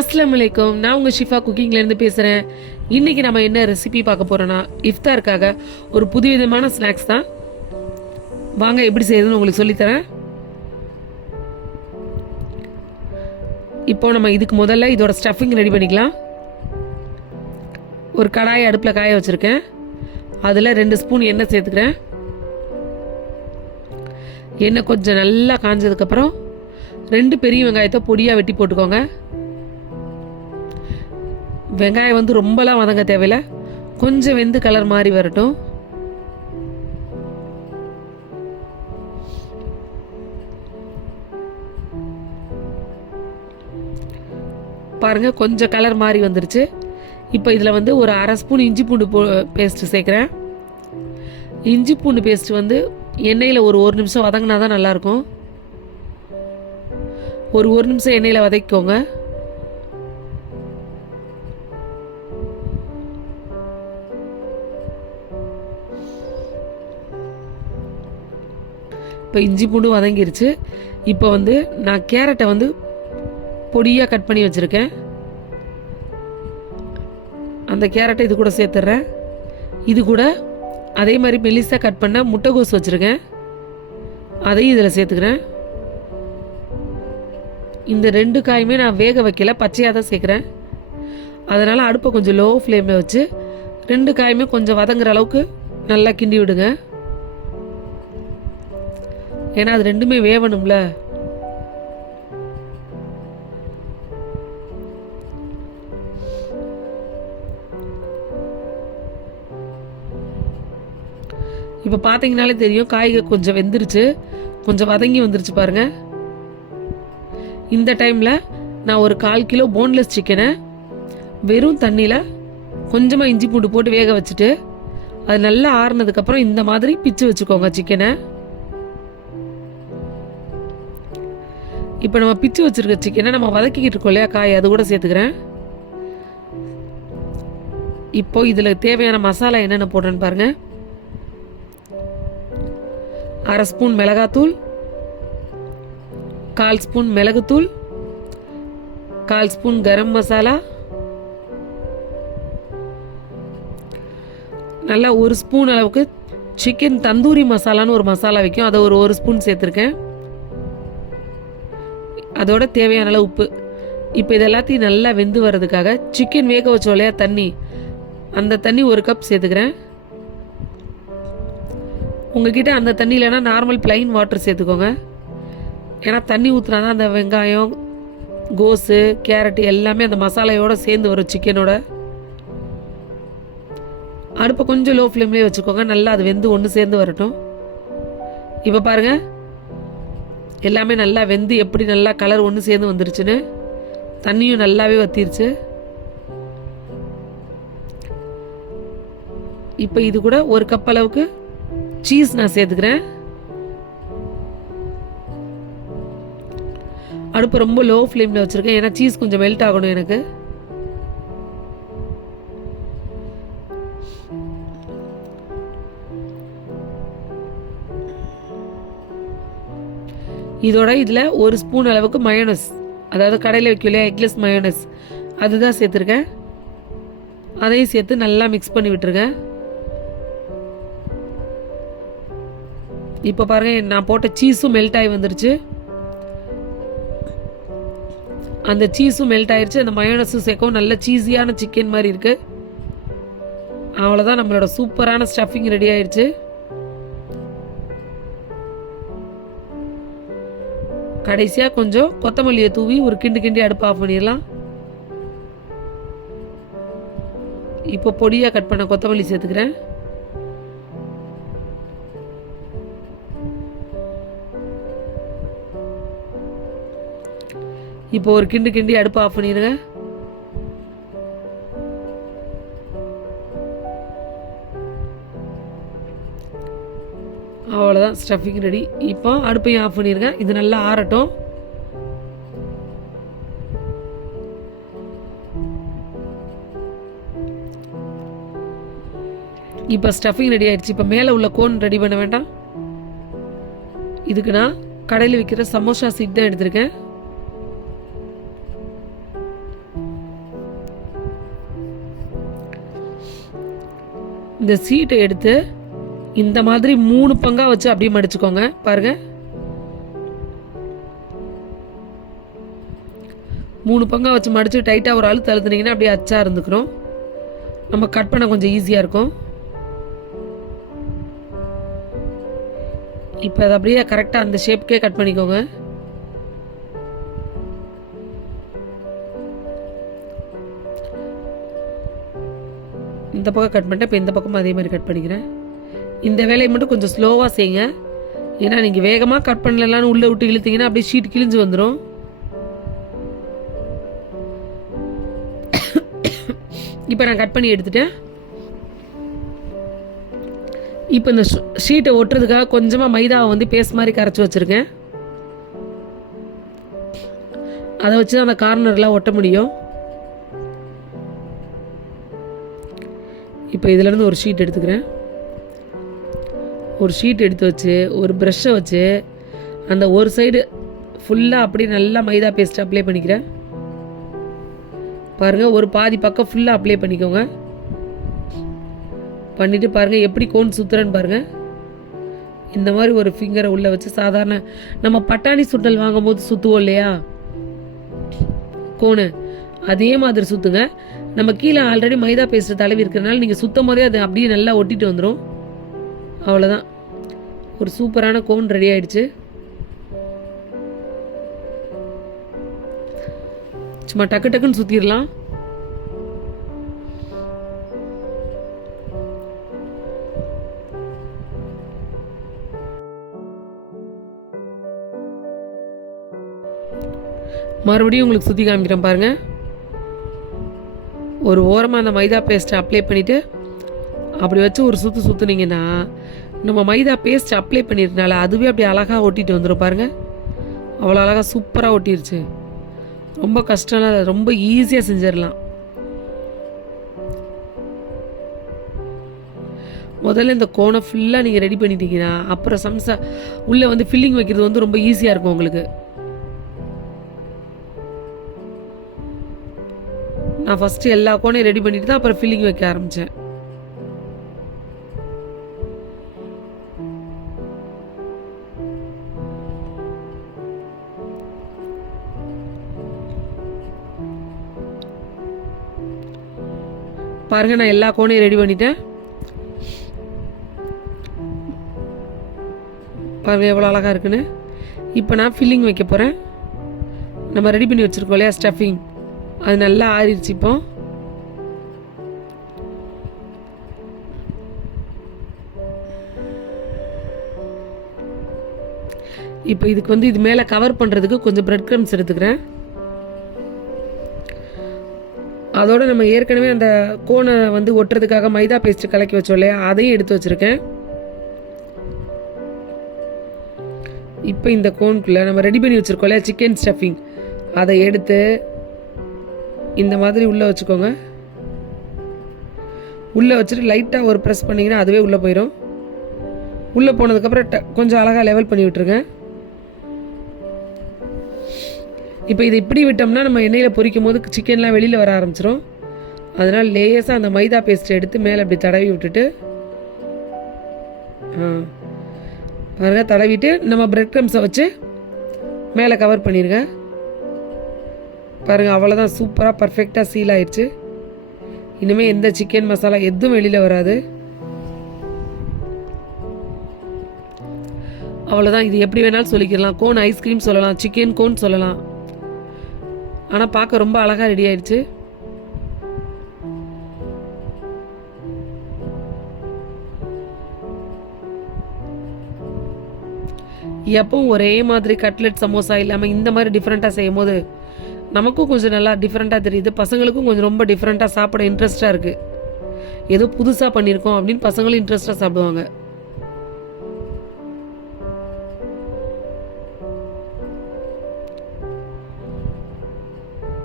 அஸ்ஸலாமு அலைக்கும். நான் உங்கள் ஷிஃபா குக்கிங்லேருந்து பேசுகிறேன். இன்றைக்கி நம்ம என்ன ரெசிபி பார்க்க போகிறோன்னா, இஃப்தாருக்காக ஒரு புதுவிதமான ஸ்நாக்ஸ் தான். வாங்க எப்படி செய்யுதுன்னு உங்களுக்கு சொல்லித்தரேன். இப்போ நம்ம இதுக்கு முதல்ல இதோட ஸ்டஃபிங் ரெடி பண்ணிக்கலாம். ஒரு கடாயை அடுப்பில் காய வச்சுருக்கேன். அதில் 2 ஸ்பூன் எண்ணெய் சேர்த்துக்கிறேன். எண்ணெய் கொஞ்சம் நல்லா காஞ்சதுக்கப்புறம் 2 பெரிய வெங்காயத்தை பொடியாக வெட்டி போட்டுக்கோங்க. வெங்காயம் வந்து ரொம்பலாம் வதங்க தேவையில்லை, கொஞ்சம் வெந்து கலர் மாதிரி வரட்டும். பாருங்க, கொஞ்சம் கலர் மாதிரி வந்துருச்சு. இப்போ இதில் வந்து ஒரு 1/2 ஸ்பூன் இஞ்சி பூண்டு பேஸ்ட்டு சேர்க்குறேன். இஞ்சி பூண்டு பேஸ்ட் வந்து எண்ணெயில் ஒரு 1 நிமிஷம் வதங்கினா தான் நல்லாயிருக்கும். ஒரு 1 நிமிஷம் எண்ணெயில் வதக்கிக்கோங்க. இப்போ இஞ்சி பூண்டு வதங்கிருச்சு. இப்போ வந்து நான் கேரட்டை வந்து பொடியாக கட் பண்ணி வச்சுருக்கேன். அந்த கேரட்டை இது கூட சேர்த்துட்றேன். இது கூட அதே மாதிரி மெலிசாக கட் பண்ண முட்டைகோஸ் வச்சுருக்கேன், அதையும் இதில் சேர்த்துக்கிறேன். இந்த 2 காயுமே நான் வேக வைக்கல, பச்சையாக தான் சேர்க்குறேன். அதனால் அடுப்பை கொஞ்சம் லோ ஃப்ளேமில் வச்சு 2 காயுமே கொஞ்சம் வதங்குற அளவுக்கு நல்லா கிண்டி விடுங்க. ஏன்னா அது 2மே வேவணும்ல. இப்போ பார்த்தீங்கனாலே தெரியும், காய்கறி கொஞ்சம் வெந்துருச்சு, கொஞ்சம் வதங்கி வந்துருச்சு பாருங்க. இந்த டைமில் நான் ஒரு 1/4 கிலோ போன்லெஸ் சிக்கனை வெறும் தண்ணியில் கொஞ்சமாக இஞ்சி பூண்டு போட்டு வேக வச்சுட்டு அது நல்லா ஆறுனதுக்கப்புறம் இந்த மாதிரி பிச்சு வச்சுக்கோங்க சிக்கனை. இப்போ நம்ம பிச்சு வச்சுருக்க சிக்கனை நம்ம வதக்கிக்கிட்டு இருக்கோம் இல்லையா காய், அது கூட சேர்த்துக்கிறேன். இப்போ இதில் தேவையான மசாலா என்னென்ன போடுறேன்னு பாருங்கள். 1/2 ஸ்பூன் மிளகாத்தூள், 1/4 ஸ்பூன் மிளகுத்தூள், 1/4 ஸ்பூன் கரம் மசாலா, நல்லா 1 ஸ்பூன் அளவுக்கு சிக்கன் தந்தூரி மசாலான்னு ஒரு மசாலா வைக்கும், அதை ஒரு 1 ஸ்பூன் சேர்த்துருக்கேன். அதோட தேவையான அளவு உப்பு. இப்போ இது எல்லாத்தையும் நல்லா வெந்து வர்றதுக்காக சிக்கன் வேக வச்சோம் இல்லையா தண்ணி, அந்த தண்ணி 1 கப் சேர்த்துக்கிறேன். உங்ககிட்ட அந்த தண்ணி இல்லைன்னா நார்மல் பிளைன் வாட்டர் சேர்த்துக்கோங்க. ஏன்னா தண்ணி ஊற்றினா தான் அந்த வெங்காயம், கோஸு, கேரட்டு எல்லாமே அந்த மசாலையோடு சேர்ந்து வரும் சிக்கனோட. அடுப்பை கொஞ்சம் லோ ஃப்ளேம்லேயே வச்சுக்கோங்க, நல்லா அது வெந்து ஒன்று சேர்ந்து வரட்டும். இப்போ பாருங்கள், எல்லாமே நல்லா வெந்து எப்படி நல்லா கலர் ஒன்று சேர்ந்து வந்துருச்சுன்னு. தண்ணியும் நல்லாவே வத்திருச்சு. இப்போ இது கூட 1 கப் அளவுக்கு சீஸ் நான் சேர்த்துக்கிறேன். அடுப்பு ரொம்ப லோ ஃப்ளேமில் வச்சுருக்கேன், ஏன்னா சீஸ் கொஞ்சம் மெல்ட் ஆகணும் எனக்கு. இதோட இதில் 1 ஸ்பூன் அளவுக்கு மயோனஸ், அதாவது கடையில் வைக்கலையா எக்லெஸ் மயோனஸ், அதுதான் சேர்த்துருக்கேன். அதையும் சேர்த்து நல்லா மிக்ஸ் பண்ணி விட்டுருங்க. இப்போ பாருங்கள், நான் போட்ட சீஸும் மெல்ட் ஆகி வந்துருச்சு. அந்த சீஸும் மெல்ட் ஆயிடுச்சு, அந்த மயோனஸும் சேர்க்கவும் நல்ல சீஸியான சிக்கன் மாதிரி இருக்குது. அவ்வளோதான், நம்மளோட சூப்பரான ஸ்டஃபிங் ரெடி ஆயிடுச்சு. கடைசியாக கொஞ்சம் கொத்தமல்லியை தூவி ஒரு கிண்டி அடுப்பு ஆஃப் பண்ணிடலாம். இப்போ பொடியாக கட் பண்ண கொத்தமல்லி சேர்த்துக்கிறேன். இப்போ ஒரு கிண்டி அடுப்பு ஆஃப் பண்ணிடுங்க. அவ்வளோதான், ஸ்டஃபிங் ரெடி. இப்போ அடுப்பையும் ஆஃப் பண்ணிடுங்க, இது நல்லா ஆறட்டும். இப்போ ஸ்டஃபிங் ரெடி ஆயிடுச்சு. இப்போ மேலே உள்ள கோன் ரெடி பண்ண வேண்டாம். இதுக்கு நான் கடையில் விற்கிற சமோசா சீட் தான் எடுத்திருக்கேன். இந்த சீட்டை எடுத்து இந்த மாதிரி 3 பங்கா வச்சு அப்படியே மடிச்சுக்கோங்க. பாருங்க, 3 பங்கா வச்சு மடிச்சு டைட்டா ஒரு அழுத்து அழுத்துனீங்கன்னா அப்படியே அச்சா இருந்துக்கிறோம். நம்ம கட் பண்ண கொஞ்சம் ஈஸியா இருக்கும். இப்போ அதை அப்படியே கரெக்டாக அந்த ஷேப்கே கட் பண்ணிக்கோங்க. இந்த பக்கம் கட் பண்ணிட்டேன். இப்போ இந்த பக்கமும் அதே மாதிரி கட் பண்ணிக்கிறேன். இந்த வேலையை மட்டும் கொஞ்சம் ஸ்லோவாக செய்யுங்க. ஏன்னா நீங்கள் வேகமாக கட் பண்ணலான்னு உள்ளே விட்டு இழுத்தீங்கன்னா அப்படியே ஷீட் கிழிஞ்சு வந்துடும். இப்போ நான் கட் பண்ணி எடுத்துட்டேன். இப்போ இந்த ஷீட்டை ஒட்டுறதுக்காக கொஞ்சமாக மைதாவை வந்து பேஸ்ட் மாதிரி கரைச்சி வச்சுருக்கேன். அதை வச்சு தான் அந்த கார்னர்லாம் ஒட்ட முடியும். இப்போ இதிலேருந்து ஒரு ஷீட் எடுத்துக்கிறேன். ஒரு ஷீட் எடுத்து வச்சு ஒரு ப்ரஷ்ஷை வச்சு அந்த ஒரு சைடு ஃபுல்லாக அப்படி நல்லா மைதா பேஸ்ட் அப்ளை பண்ணிக்கிறேன். பாருங்கள், ஒரு பாதி பக்கம் ஃபுல்லாக அப்ளை பண்ணிக்கோங்க. பண்ணிவிட்டு பாருங்கள் எப்படி கோன் சுற்றுறேன்னு பாருங்கள். இந்த மாதிரி ஒரு ஃபிங்கரை உள்ளே வச்சு சாதாரண நம்ம பட்டாணி சுண்டல் வாங்கும் போது சுற்றுவோம் இல்லையா கோனு, அதே மாதிரி சுற்றுங்க. நம்ம கீழே ஆல்ரெடி மைதா பேஸ்ட் தடவி இருக்கிறதுனால நீங்கள் சுத்தம் போதே அது அப்படியே நல்லா ஒட்டிட்டு வந்துடும். அவ்வளோதான், ஒரு சூப்பரான கோன் ரெடி ஆயிடுச்சு. சும்மா டக்கு டக்குன்னு சுற்றிடலாம். மறுபடியும் உங்களுக்கு சுற்றி காமிக்கிறேன் பாருங்கள். ஒரு ஓரமாக அந்த மைதா பேஸ்ட்டை அப்ளை பண்ணிவிட்டு அப்படி வச்சு ஒரு சுற்று சுற்றுனீங்கன்னா நம்ம மைதா பேஸ்ட் அப்ளை பண்ணியிருக்கனால அதுவே அப்படி அழகாக ஒட்டிட்டு வந்துடும். பாருங்கள், அவ்வளோ அழகாக சூப்பராக ஒட்டிடுச்சு. ரொம்ப கஷ்டம் இல்லை, ரொம்ப ஈஸியாக செஞ்சிடலாம். முதல்ல இந்த கோனை ஃபுல்லாக நீங்கள் ரெடி பண்ணிட்டீங்கன்னா அப்புறம் சம்சா உள்ளே வந்து ஃபில்லிங் வைக்கிறது வந்து ரொம்ப ஈஸியாக இருக்கும் உங்களுக்கு. நான் ஃபஸ்ட்டு எல்லா கோனையும் ரெடி பண்ணிட்டு தான் அப்புறம் ஃபில்லிங் வைக்க ஆரம்பித்தேன். பாருங்க, நான் எல்லா கோனையும் ரெடி பண்ணிட்டேன். பாருங்க எவ்வளோ அழகாக இருக்குன்னு. இப்போ நான் ஃபில்லிங் வைக்க போகிறேன். நம்ம ரெடி பண்ணி வச்சுருக்கோம் இல்லையா ஸ்டஃபிங், அது நல்லா ஆறிடுச்சு. இப்போ இதுக்கு வந்து இது மேலே கவர் பண்ணுறதுக்கு கொஞ்சம் பிரெட் க்ரம்ஸ் எடுத்துக்கிறேன். அதோடு நம்ம ஏற்கனவே அந்த கோனை வந்து ஒட்டுறதுக்காக மைதா பேஸ்ட் கலக்கி வச்சோம் இல்லையா, அதையும் எடுத்து வச்சுருக்கேன். இப்போ இந்த கோனுக்குள்ளே நம்ம ரெடி பண்ணி வச்சுருக்கோம் இல்லையா சிக்கன் ஸ்டஃபிங், அதை எடுத்து இந்த மாதிரி உள்ளே வச்சுக்கோங்க. உள்ளே வச்சுட்டு லைட்டாக ஒரு ப்ரெஸ் பண்ணிங்கன்னா அதுவே உள்ளே போயிடும். உள்ளே போனதுக்கப்புறம் கொஞ்சம் அழகாக லெவல் பண்ணி விட்டுருங்க. இப்போ இதை இப்படி விட்டோம்னா நம்ம எண்ணெயில் பொரிக்கும் போது சிக்கன்லாம் வெளியில் வர ஆரம்பிச்சிடும். அதனால் லேசாக அந்த மைதா பேஸ்ட்டை எடுத்து மேலே அப்படி தடவி விட்டுட்டு பாருங்க, தடவிட்டு நம்ம பிரெட் க்ரம்ஸை வச்சு மேலே கவர் பண்ணிடுங்க. பாருங்கள், அவ்வளோதான், சூப்பராக பர்ஃபெக்டாக சீல் ஆயிடுச்சு. இனிமேல் எந்த சிக்கன் மசாலா எதுவும் வெளியில் வராது. அவ்வளோதான், இது எப்படி வேணாலும் சொல்லிக்கலாம். கோன் ஐஸ்கிரீம் சொல்லலாம், சிக்கன் கோன் சொல்லலாம். ஆனால் பார்க்க ரொம்ப அழகாக ரெடி ஆயிடுச்சு. எப்பவும் ஒரே மாதிரி கட்லெட் சமோசா இல்லாமல் இந்த மாதிரி டிஃப்ரெண்ட்டாக செய்யும் போது நமக்கும் கொஞ்சம் நல்லா டிஃப்ரெண்ட்டாக தெரியுது. பசங்களுக்கும் கொஞ்சம் ரொம்ப டிஃப்ரெண்ட்டாக சாப்பிட இன்ட்ரெஸ்ட்டாக இருக்குது. ஏதோ புதுசாக பண்ணியிருக்கோம் அப்படின்னு பசங்களும் இன்ட்ரெஸ்ட்டாக சாப்பிடுவாங்க.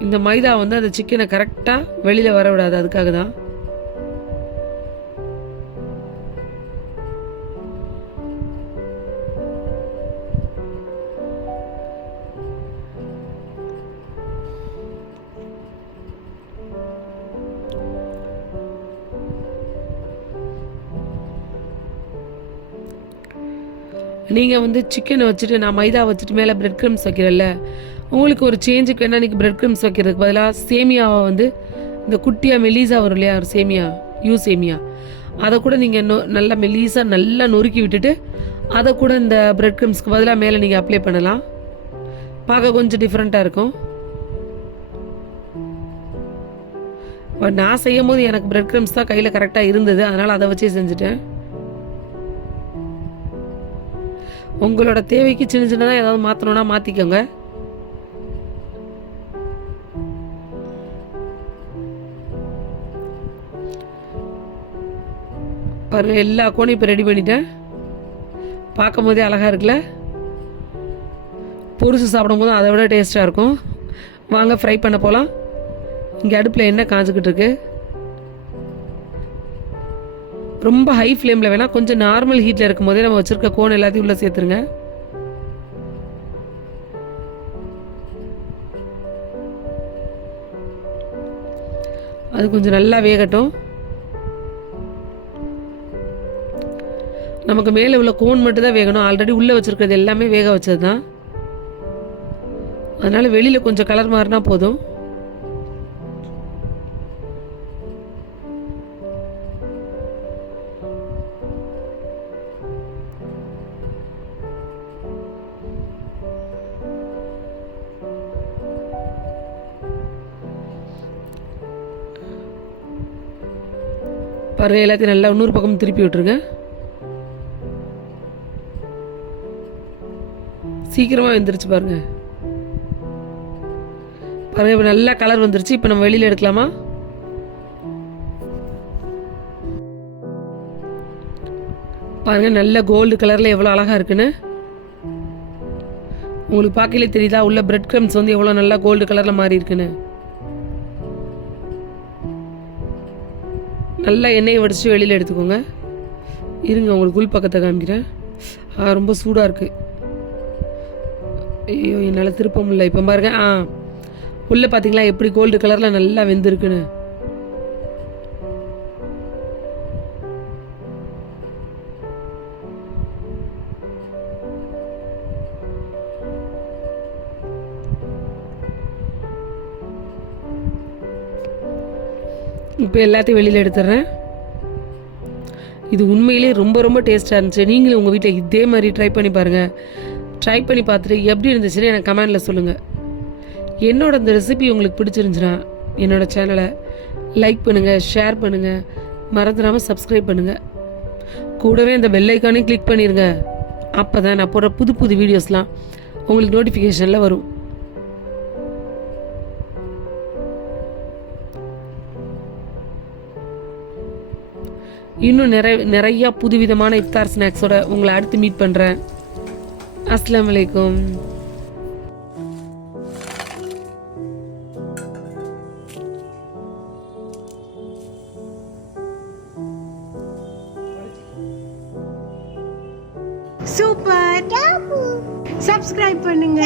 இந்த மைதா வந்து அந்த சிக்கனை கரெக்டாக வெளியில் வர விடாது, அதுக்காக தான். நீங்கள் வந்து சிக்கனை வச்சுட்டு நான் மைதா வச்சுட்டு மேலே பிரெட் க்ரம்ஸ் வைக்கிறேன்ல, உங்களுக்கு ஒரு சேஞ்சுக்கு வேணால் நீங்கள் பிரெட் க்ரம்ஸ் வைக்கிறதுக்கு பதிலாக சேமியாவை வந்து இந்த குட்டியாக மெலீஸா வரும் இல்லையா, ஒரு சேமியா, சேமியா, அதை கூட நீங்கள் நல்லா மெலீஸாக நல்லா நொறுக்கி விட்டுட்டு அதை கூட இந்த பிரெட் க்ரம்ஸ்க்கு பதிலாக மேலே நீங்கள் அப்ளை பண்ணலாம். பார்க்க கொஞ்சம் டிஃப்ரெண்ட்டாக இருக்கும். பட் நான் செய்யும் போது எனக்கு பிரெட் க்ரம்ஸ் தான் கையில் கரெக்டாக இருந்தது, அதனால் அதை வச்சே செஞ்சுட்டேன். உங்களோட தேவைக்கு சின்ன சின்னதாக ஏதாவது மாற்றணும்னா மாற்றிக்கோங்க. பாருங்கள், எல்லா கோனையும் இப்போ ரெடி பண்ணிட்டேன். பார்க்கும் போதே அழகாக இருக்குல்ல. பொரிச்சு சாப்பிடும் போது அதை விட டேஸ்ட்டாக இருக்கும். வாங்க ஃப்ரை பண்ண போகலாம். இங்கே அடுப்பில் எண்ணெய் காஞ்சிக்கிட்டு இருக்கு. ரொம்ப ஹை ஃப்ளேமில் வேணால், கொஞ்சம் நார்மல் ஹீட்டில் இருக்கும் போதே நம்ம வச்சுருக்க கோன் எல்லாத்தையும் உள்ளே சேர்த்துருங்க. அது கொஞ்சம் நல்லா வேகட்டும். நமக்கு மேலே உள்ள கோன் மட்டும் தான் வேகணும். ஆல்ரெடி உள்ளே வச்சுருக்கிறது எல்லாமே வேக வச்சது தான். அதனால் வெளியில் கொஞ்சம் கலர் மாறினா போதும். பாருங்க, எல்லாத்தையும் நல்லா இன்னொரு பக்கம் திருப்பி விட்டுருங்க. சீக்கிரமாக வெந்துருச்சு பாருங்க. பாருங்க, இப்போ நல்லா கலர் வந்துருச்சு. இப்போ நம்ம வெளியில் எடுக்கலாமா? பாருங்க, நல்ல கோல்டு கலரில் எவ்வளோ அழகாக இருக்குன்னு உங்களுக்கு பார்க்கலே தெரியுதா? உள்ள பிரெட் க்ரம்ஸ் வந்து எவ்வளோ நல்லா கோல்டு கலரில் மாறி இருக்குன்னு. நல்லா எண்ணெயை வடித்து வெளியில் எடுத்துக்கோங்க. இருங்க, உங்களுக்கு உள் பக்கத்தை காமிக்கிறேன். ரொம்ப சூடாக இருக்குது. ஐயோ, என்னால் திருப்ப முடியல. இப்போ பாருங்க, உள்ளே பார்த்தீங்களா எப்படி கோல்டு கலரில் நல்லா வெந்திருக்குன்னு. இப்போ எல்லாத்தையும் வெளியில் எடுத்துடுறேன். இது உண்மையிலே ரொம்ப ரொம்ப டேஸ்ட்டாக இருந்துச்சு. நீங்களும் உங்கள் வீட்டில் இதே மாதிரி ட்ரை பண்ணி பாருங்கள். ட்ரை பண்ணி பார்த்துட்டு எப்படி இருந்துச்சுன்னு எனக்கு கமெண்டில் சொல்லுங்கள். என்னோட இந்த ரெசிபி உங்களுக்கு பிடிச்சிருந்துச்சுன்னா என்னோடய சேனலை லைக் பண்ணுங்கள், ஷேர் பண்ணுங்கள், மறந்துடாமல் சப்ஸ்கிரைப் பண்ணுங்கள். கூடவே அந்த பெல் ஐக்கானையும் கிளிக் பண்ணிடுங்க. அப்போ தான் நான் போடுற புது புது வீடியோஸ்லாம் உங்களுக்கு நோட்டிஃபிகேஷனில் வரும். இன்னும் நிறைய புதுவிதமான இஃப்தார் ஸ்நாக்ஸோட உங்களை அடுத்து மீட் பண்ணுறேன். அஸ்ஸலாமு அலைக்கும். சூப்பர். சப்ஸ்கிரைப் பண்ணுங்க.